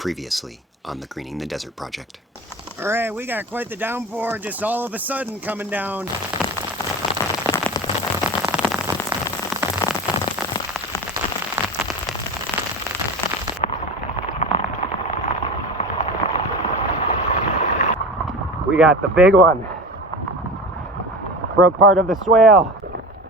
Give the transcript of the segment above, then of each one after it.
Previously on the Greening the Desert project. All right, we got quite the downpour just all of a sudden coming down. We got the big one. Broke part of the swale.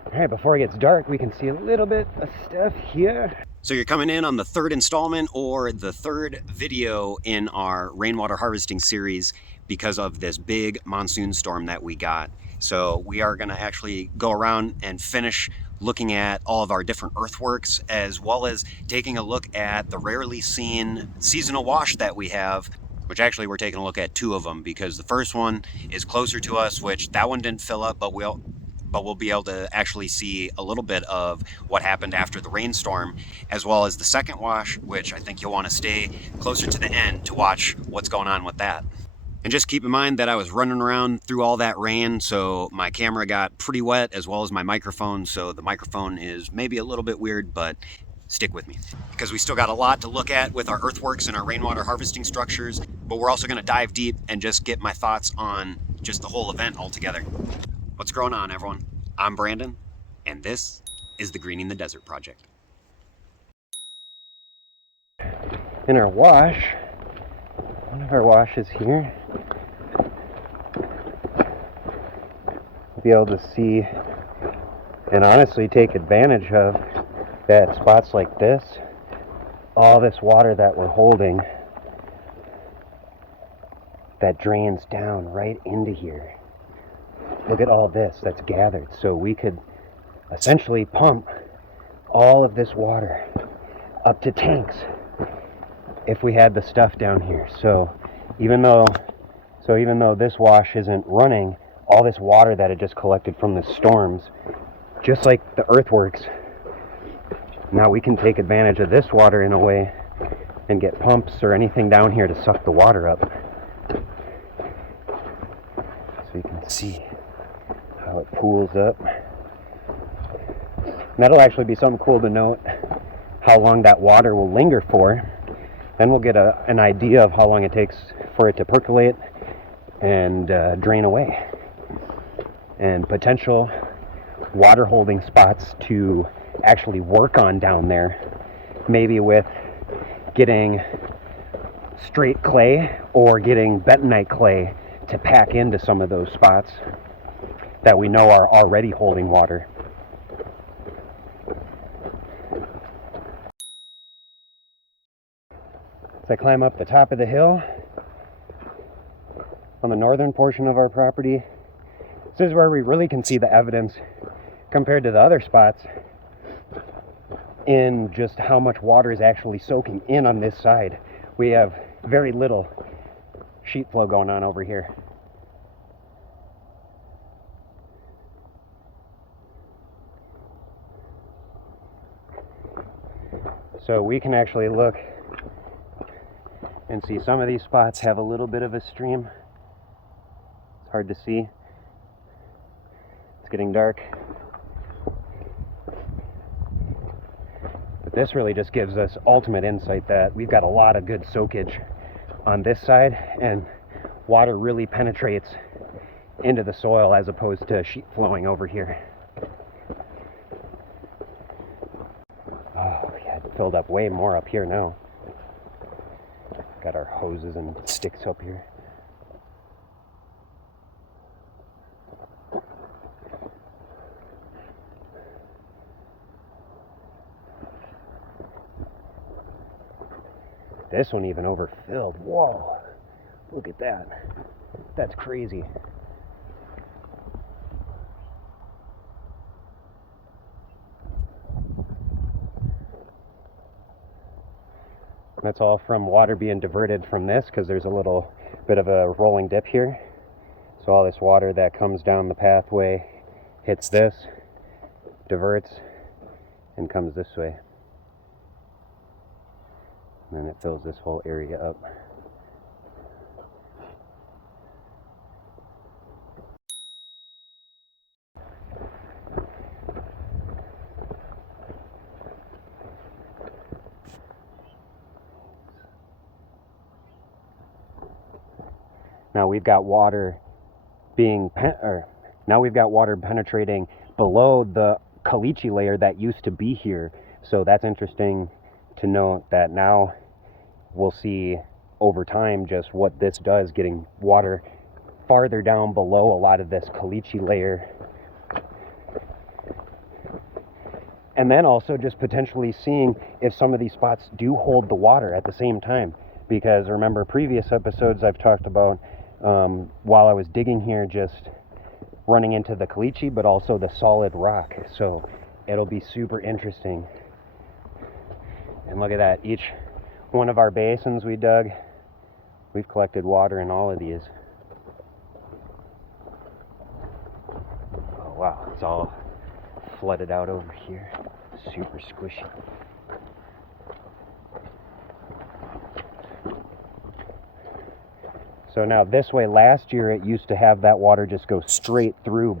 All right, before it gets dark, we can see a little bit of stuff here. So you're coming in on the third installment or the third video in our rainwater harvesting series because of this big monsoon storm that we got. So we are gonna actually go around and finish looking at all of our different earthworks, as well as taking a look at the rarely seen seasonal wash that we have, which actually we're taking a look at two of them because the first one is closer to us, which that one didn't fill up, but we'll be able to actually see a little bit of what happened after the rainstorm, as well as the second wash, which I think you'll want to stay closer to the end to watch what's going on with that. And just keep in mind that I was running around through all that rain, so my camera got pretty wet, as well as my microphone, so the microphone is maybe a little bit weird, but stick with me. Because we still got a lot to look at with our earthworks and our rainwater harvesting structures, but we're also going to dive deep and just get my thoughts on just the whole event altogether. What's going on, everyone? I'm Brandon, and this is the Greening the Desert project. In our wash, one of our washes here, we'll be able to see and honestly take advantage of that spots like this, all this water that we're holding that drains down right into here. Look at all this that's gathered. So we could essentially pump all of this water up to tanks if we had the stuff down here. So even though this wash isn't running, all this water that it just collected from the storms, just like the earthworks, now we can take advantage of this water in a way and get pumps or anything down here to suck the water up. So you can see how it pools up. And that'll actually be something cool to note, how long that water will linger for. Then we'll get an idea of how long it takes for it to percolate and drain away. And potential water holding spots to actually work on down there, maybe with getting straight clay or getting bentonite clay to pack into some of those spots that we know are already holding water. As I climb up the top of the hill on the northern portion of our property, this is where we really can see the evidence compared to the other spots in just how much water is actually soaking in on this side. We have very little sheet flow going on over here. So we can actually look and see some of these spots have a little bit of a stream. It's hard to see. It's getting dark. But this really just gives us ultimate insight that we've got a lot of good soakage on this side, and water really penetrates into the soil as opposed to sheet flowing over here. Oh, yeah, it filled up way more up here now. Got our hoses and sticks up here. This one even overfilled. Whoa, look at that. That's crazy. That's all from water being diverted from this, because there's a little bit of a rolling dip here. So all this water that comes down the pathway hits this, diverts, and comes this way. And then it fills this whole area up. Now we've got water penetrating below the caliche layer that used to be here. So that's interesting to note that now we'll see over time just what this does, getting water farther down below a lot of this caliche layer. And then also just potentially seeing if some of these spots do hold the water at the same time. Because remember previous episodes I've talked about while I was digging here, just running into the caliche, but also the solid rock. So it'll be super interesting. And look at that, each one of our basins we dug, we've collected water in all of these. Oh wow, it's all flooded out over here. Super squishy. So now this way, last year it used to have that water just go straight through.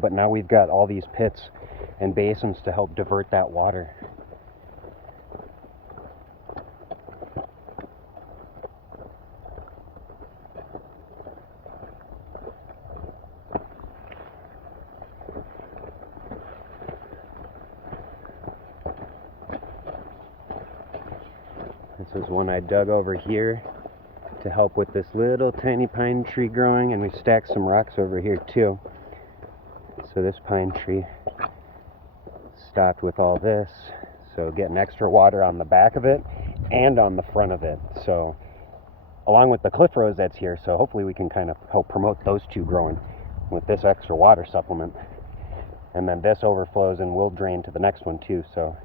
But now we've got all these pits and basins to help divert that water. This is one I dug over here to help with this little tiny pine tree growing, and we stacked some rocks over here too. So this pine tree stopped with all this, so getting extra water on the back of it and on the front of it. So along with the cliff rose that's here, so hopefully we can kind of help promote those two growing with this extra water supplement. And then this overflows and will drain to the next one too. So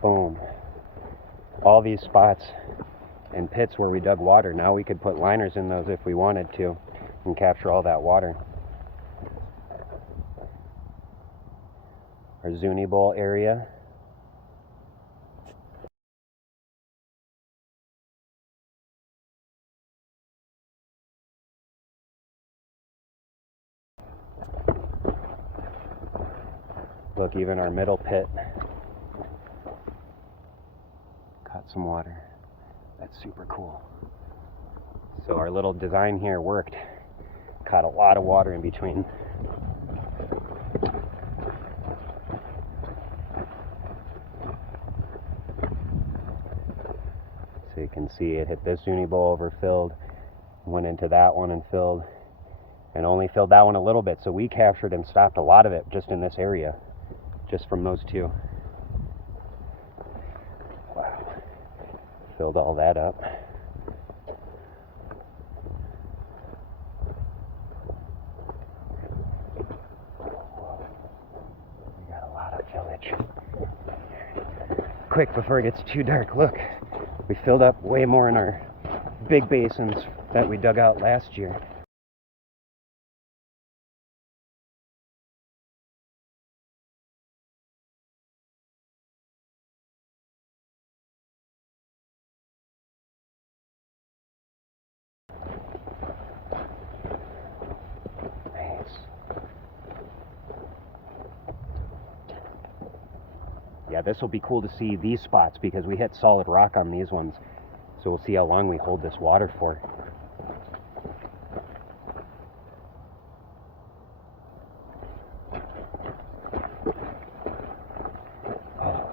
boom. All these spots and pits where we dug water, now we could put liners in those if we wanted to and capture all that water. Our Zuni Bowl area. Look, even our middle pit caught some water. That's super cool. So our little design here worked. Caught a lot of water in between. So you can see it hit this Zuni bowl, overfilled, went into that one and filled, and only filled that one a little bit. So we captured and stopped a lot of it just in this area, just from those two. Wow. Filled all that up. We got a lot of village. Quick, before it gets too dark, look. We filled up way more in our big basins that we dug out last year. Yeah, this will be cool to see these spots because we hit solid rock on these ones. So we'll see how long we hold this water for. Oh,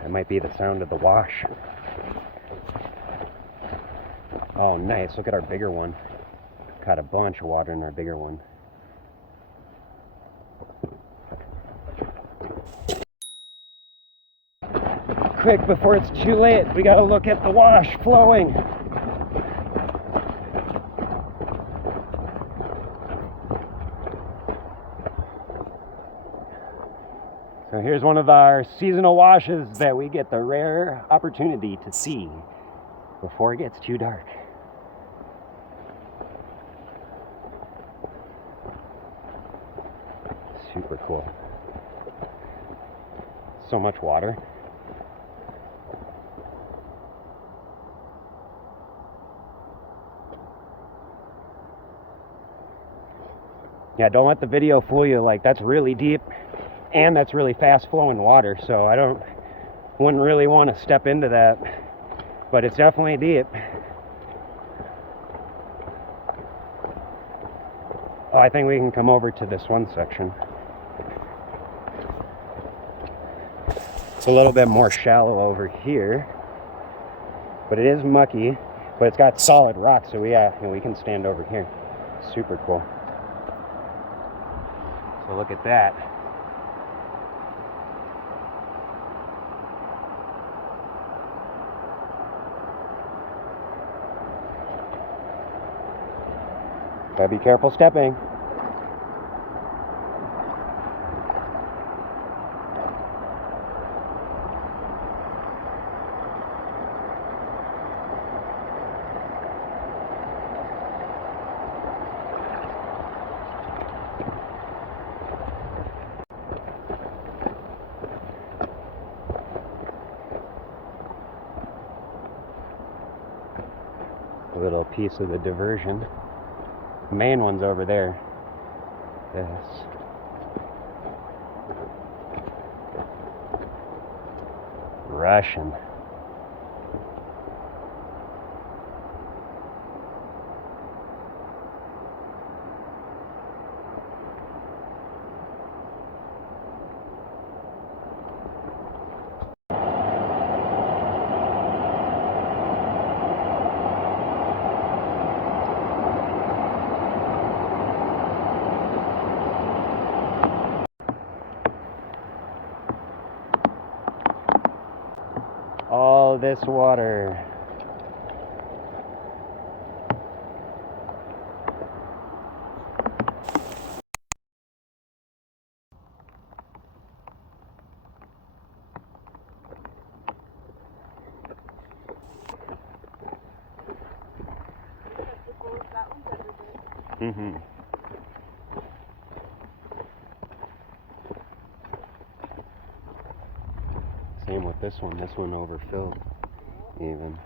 that might be the sound of the wash. Oh, nice. Look at our bigger one. Caught a bunch of water in our bigger one. Quick, before it's too late, we gotta look at the wash flowing. So here's one of our seasonal washes that we get the rare opportunity to see before it gets too dark. super cool. So much water. Yeah, don't let the video fool you. Like, that's really deep and that's really fast flowing water, so wouldn't really want to step into that, but it's definitely deep. Oh, I think we can come over to this one section. It's a little bit more shallow over here, but it is mucky, but it's got solid rock, so we can stand over here. Super cool. So look at that. Gotta be careful stepping. A little piece of the diversion. The main one's over there. This. Russian. All this water. Mm-hmm. Same with this one overfilled even.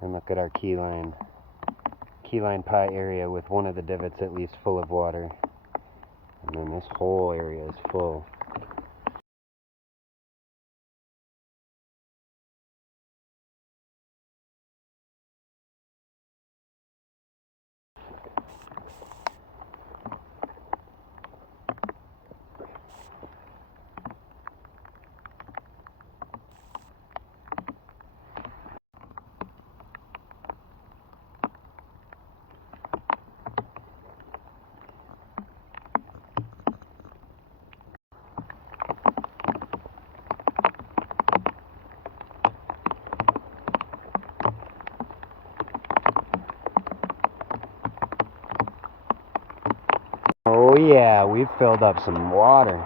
And look at our keyline pie area with one of the divots at least full of water. And then this whole area is full. Oh yeah, we've filled up some water.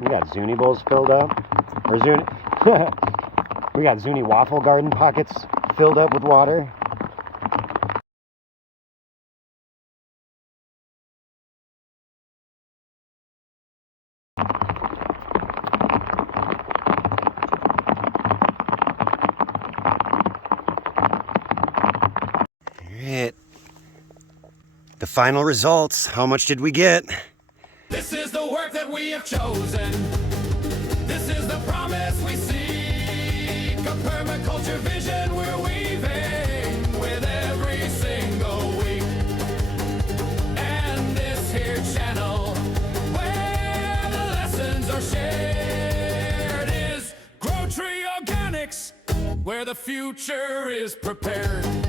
We got Zouri bowls filled up. Or Zouri. We got Zouri waffle garden pockets filled up with water. Alright. The final results. How much did we get? This is the work that we have chosen. This is the promise we see. permaculture vision we're weaving with every single week. And this here channel, where the lessons are shared, is Growtreeorganics, where the future is prepared.